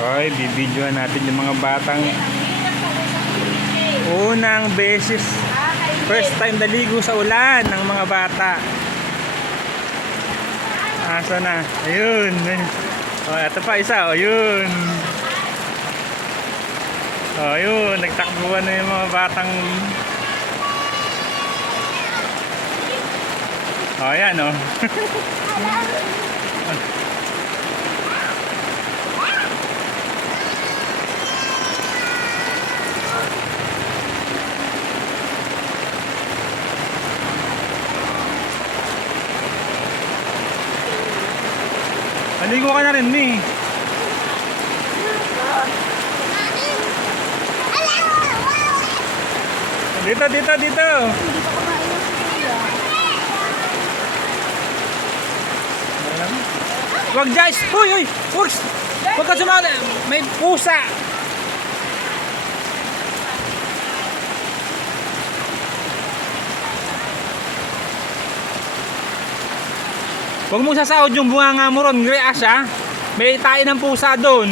Okay, bibidyoan natin yung mga batang unang beses, first time naligo sa ulan ng mga bata. Asa na? Ayun. Oh, ito pa isa. Oh, yun. Oh, yun. Nagtakbuhan na yung mga batang. Oh, yan, oh. Maligo ka na rin, Mi. Dito, dito, dito. Wag guys! Uy, uy! Urs! Huwag ka sumali! May pusa! Huwag mong sasahod yung bunganga mo ron, Greas ha? May tayo ng pusa doon.